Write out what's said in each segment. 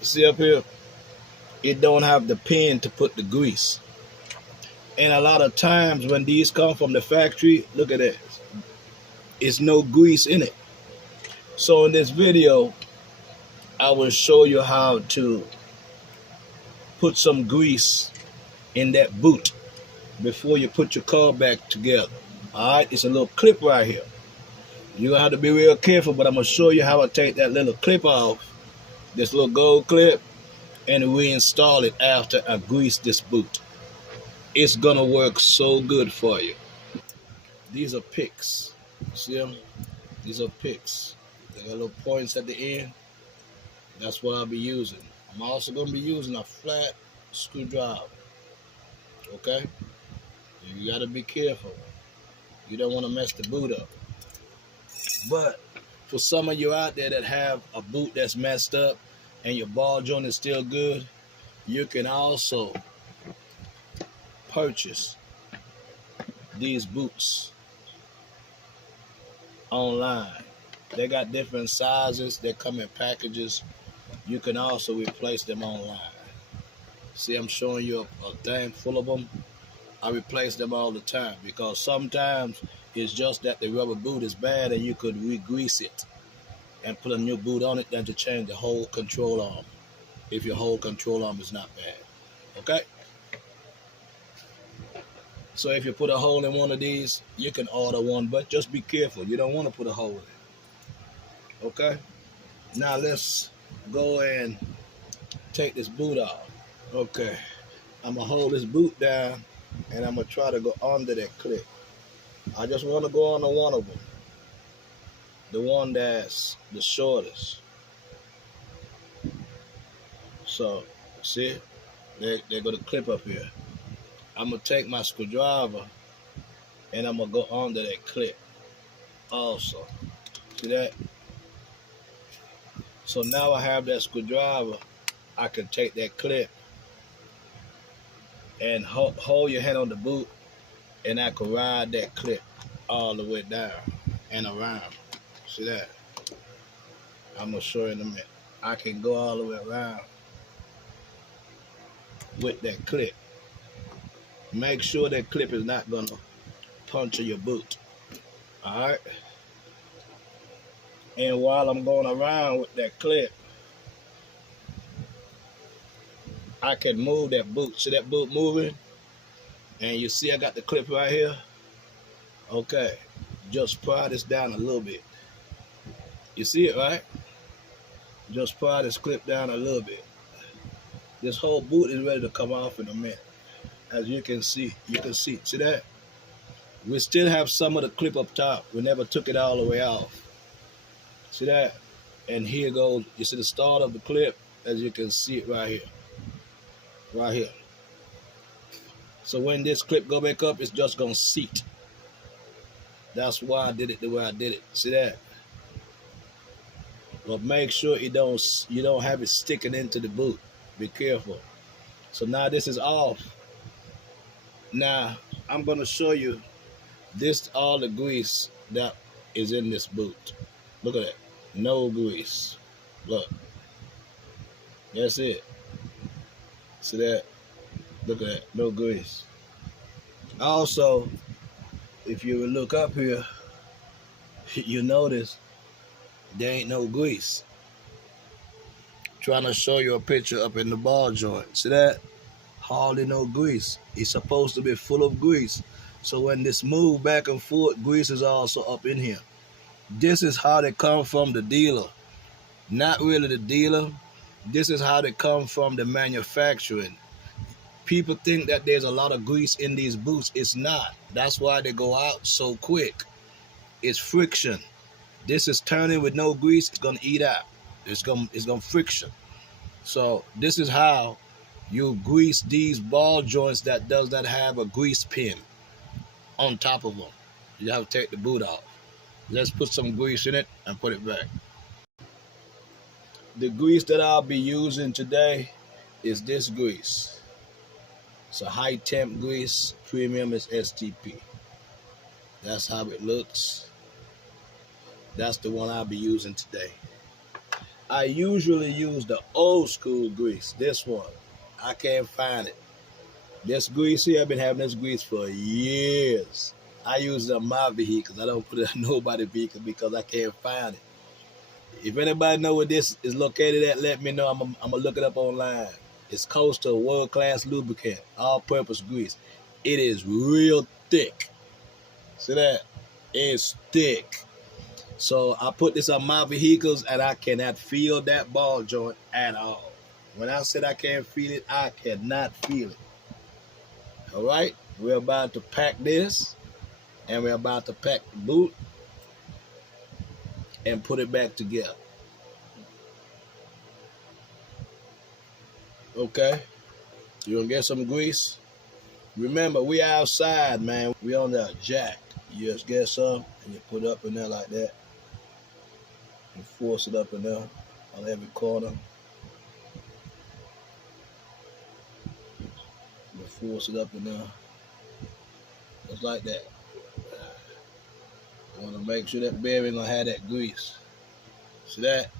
See up here, it don't have the pin to put the grease. And a lot of times when these come from the factory, look at that, it's no grease in it. So in this video, I will show you how to put some grease in that boot before you put your car back together. Alright, it's a little clip right here. You're gonna have to be real careful, but I'm gonna show you how to take that little clip off, this little gold clip, and reinstall it after I grease this boot. It's gonna work so good for you. These are picks. See them? These are picks. They got little points at the end. That's what I'll be using. I'm also gonna be using a flat screwdriver. Okay? You gotta be careful. You don't want to mess the boot up. But for some of you out there that have a boot that's messed up and your ball joint is still good, you can also purchase these boots online. They got different sizes. They come in packages. You can also replace them online. See, I'm showing you a thing full of them. I replace them all the time because sometimes it's just that the rubber boot is bad and you could re-grease it and put a new boot on it than to change the whole control arm if your whole control arm is not bad. Okay? So if you put a hole in one of these, you can order one, but just be careful. You don't want to put a hole in it. Okay? Now let's go and take this boot off. Okay. I'm going to hold this boot down and I'm going to try to go under that clip. I just want to go under one of them. The one that's the shortest. So, see? They're going to clip up here. I'm going to take my screwdriver and I'm going to go under that clip also. See that? So now I have that screwdriver. I can take that clip and hold your hand on the boot and I can ride that clip all the way down and around. See that? I'm going to show you in a minute. I can go all the way around with that clip. Make sure that clip is not going to puncture your boot. Alright? And while I'm going around with that clip, I can move that boot. See that boot moving? And you see I got the clip right here? Okay. Just pry this down a little bit. You see it, right? Just pry this clip down a little bit. This whole boot is ready to come off in a minute. As you can see, see that? We still have some of the clip up top. We never took it all the way off. See that? And here goes, you see the start of the clip, as you can see it right here. Right here. So when this clip go back up, it's just gonna seat. That's why I did it the way I did it. See that? But make sure you don't have it sticking into the boot. Be careful. So now this is off. Now I'm gonna show you this all the grease that is in this boot. Look at that. No grease. Look. That's it. See that? Look at that. No grease. Also, if you look up here, you notice there ain't no grease. Trying to show you a picture up in the ball joint. See that? Hardly no grease. It's supposed to be full of grease. So when this move back and forth, grease is also up in here. This is how they come from the dealer. Not really the dealer. This is how they come from the manufacturing. People think that there's a lot of grease in these boots. It's not. That's why they go out so quick. It's friction. This is turning with no grease. It's gonna eat out. It's gonna friction. So this is how you grease these ball joints that does not have a grease pin on top of them. You have to take the boot off. Let's put some grease in it and put it back. The grease that I'll be using today is this grease. It's a high temp grease. Premium is STP. That's how it looks. That's the one I'll be using today. I usually use the old school grease. This one, I can't find it. This grease here, I've been having this grease for years. I use it on my vehicles. I don't put it on nobody's vehicle because I can't find it. If anybody know where this is located at, let me know. I'm gonna look it up online. It's Coastal World Class Lubricant, all-purpose grease. It is real thick. See that? It's thick. So I put this on my vehicles and I cannot feel that ball joint at all. When I said I can't feel it, I cannot feel it. All right, we're about to pack this and we're about to pack the boot and put it back together. Okay, you're gonna get some grease. Remember, we outside, man. We on that jack. You just get some and you put it up in there like that. And force it up in there on every corner. You force it up in there. Just like that. I want to make sure that bearing gonna have that grease. See that?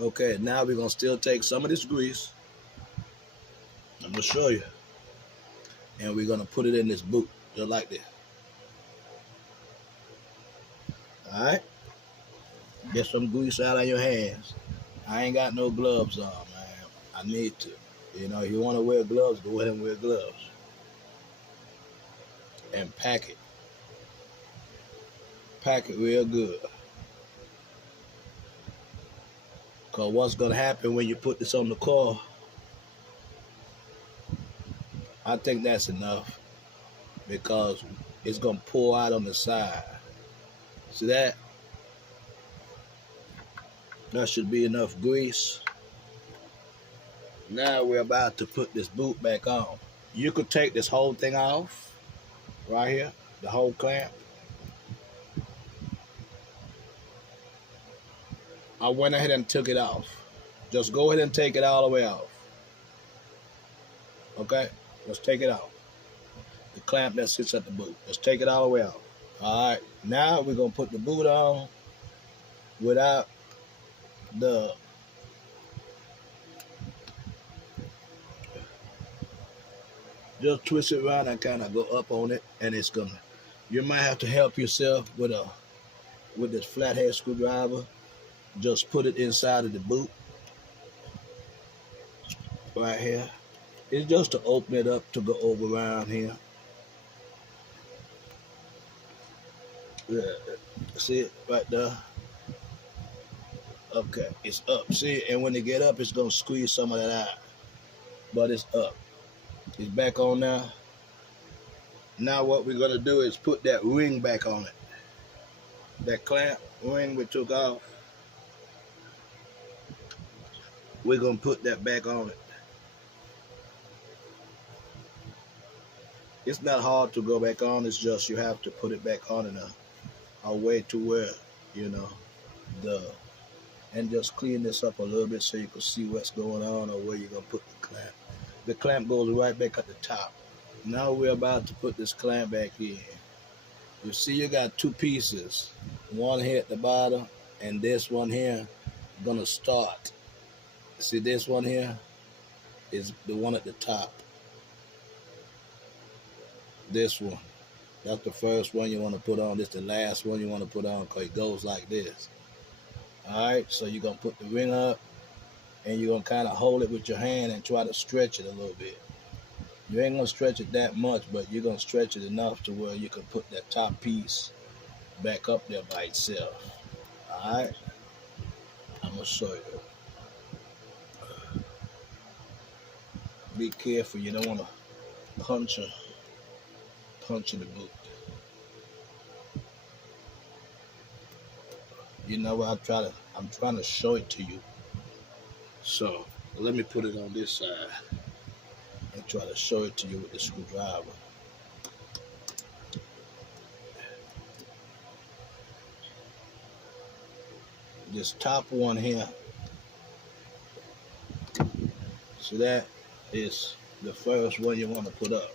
Okay, now we're gonna still take some of this grease. I'm gonna show you. And we're gonna put it in this boot, just like this. Alright? Get some grease out of your hands. I ain't got no gloves on, man. I need to. You know, if you want to wear gloves, go ahead and wear gloves. And pack it. Pack it real good. Because what's going to happen when you put this on the car, I think that's enough. Because it's going to pour out on the side. See that? That should be enough grease. Now we're about to put this boot back on. You could take this whole thing off, right here, the whole clamp. I went ahead and took it off. Just go ahead and take it all the way off. Okay? Let's take it off. The clamp that sits at the boot. Let's take it all the way off. All right. Now we're going to put the boot on without the just twist it around and kind of go up on it, and it's gonna. You might have to help yourself with this flathead screwdriver. Just put it inside of the boot right here. It's just to open it up to go over around here. Yeah, see it right there. Okay, it's up. See, and when they get up, it's gonna squeeze some of that out. But it's up. It's back on now. Now what we're gonna do is put that ring back on it. That clamp ring we took off. We're gonna put that back on it. It's not hard to go back on. It's just you have to put it back on in a way to where, you know, and just clean this up a little bit so you can see what's going on or where you're going to put the clamp. The clamp goes right back at the top. Now we're about to put this clamp back in. You see you got two pieces. One here at the bottom and this one here going to start. See this one here is the one at the top. This one. That's the first one you want to put on. This is the last one you want to put on because it goes like this. Alright, so you're going to put the ring up and you're going to kind of hold it with your hand and try to stretch it a little bit. You ain't going to stretch it that much, but you're going to stretch it enough to where you can put that top piece back up there by itself. Alright, I'm going to show you. Be careful, you don't want to punch in the boot. You know what, I'm trying to show it to you. So let me put it on this side and try to show it to you with the screwdriver. This top one here, so that is the first one you want to put up.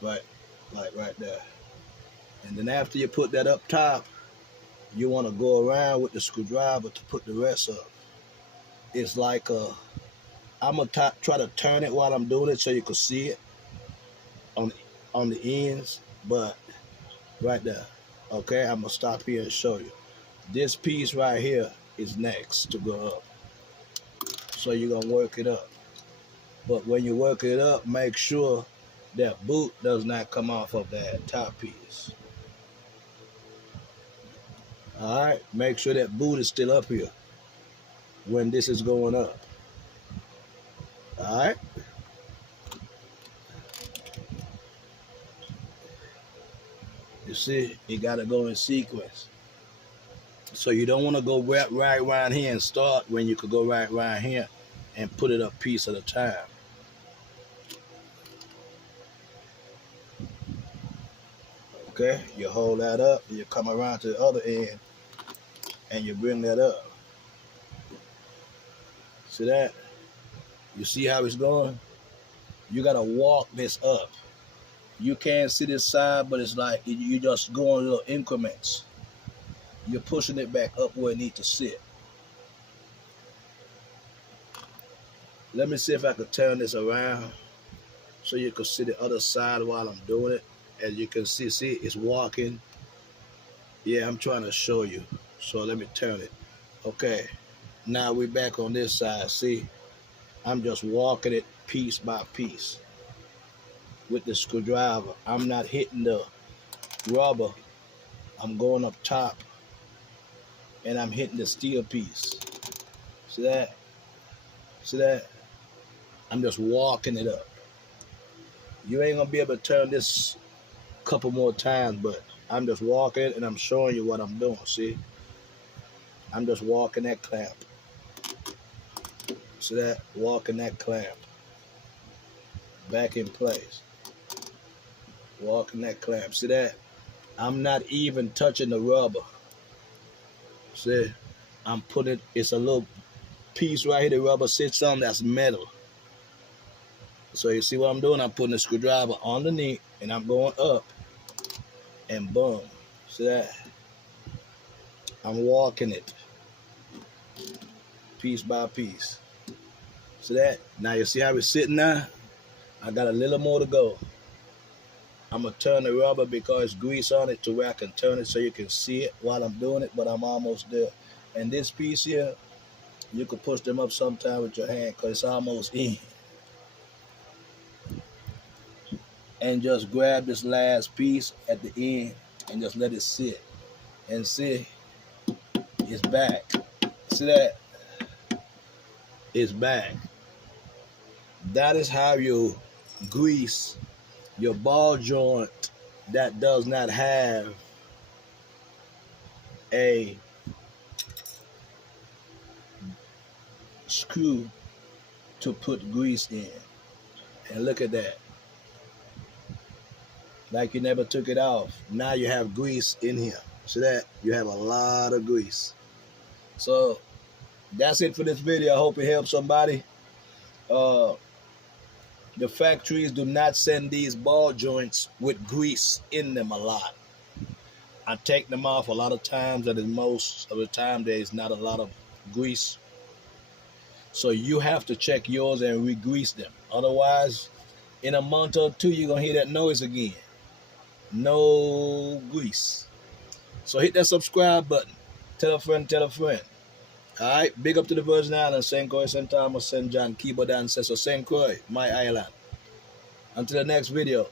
Right, like right there. And then after you put that up top, you want to go around with the screwdriver to put the rest up. It's like I'm gonna try to turn it while I'm doing it so you can see it on the ends, but right there. Okay, I'm gonna stop here and show you. This piece right here is next to go up. So you're gonna work it up. But when you work it up, make sure that boot does not come off of that top piece. All right, make sure that boot is still up here when this is going up. All right. You see, you gotta go in sequence. So you don't want to go right around here and start when you could go right around here and put it up piece at a time. Okay, you hold that up, you come around to the other end, and you bring that up. See that? You see how it's going? You gotta walk this up. You can't see this side, but it's like you just go in little increments. You're pushing it back up where it needs to sit. Let me see if I can turn this around so you can see the other side while I'm doing it. As you can see it's walking. Yeah, I'm trying to show you. So let me turn it. Okay, now we're back on this side. See, I'm just walking it piece by piece with the screwdriver. I'm not hitting the rubber. I'm going up top and I'm hitting the steel piece. See that? See that? I'm just walking it up. You ain't gonna be able to turn this a couple more times, but I'm just walking and I'm showing you what I'm doing. See? I'm just walking that clamp. See that? Walking that clamp. Back in place. Walking that clamp. See that? I'm not even touching the rubber. See? I'm putting, it's a little piece right here the rubber sits on that's metal. So you see what I'm doing? I'm putting the screwdriver underneath and I'm going up and boom. See that? I'm walking it piece by piece. See that? Now you see how it's sitting now? I got a little more to go. I'm going to turn the rubber because it's grease on it to where I can turn it so you can see it while I'm doing it, but I'm almost there. And this piece here, you can push them up sometime with your hand because it's almost in. And just grab this last piece at the end and just let it sit. And see, it's back. See that? It's back. That is how you grease your ball joint that does not have a screw to put grease in. And look at that. Like you never took it off. Now you have grease in here. See that? You have a lot of grease. So that's it for this video. I hope it helps somebody. The factories do not send these ball joints with grease in them a lot. I take them off a lot of times, and most of the time there is not a lot of grease. So you have to check yours and re-grease them. Otherwise, in a month or two, you're going to hear that noise again. No grease. So hit that subscribe button. Tell a friend, tell a friend. All right, big up to the Virgin Islands, St. Croix, St. Thomas, St. John, Kibo Dan, St. Croix, my island. Until the next video.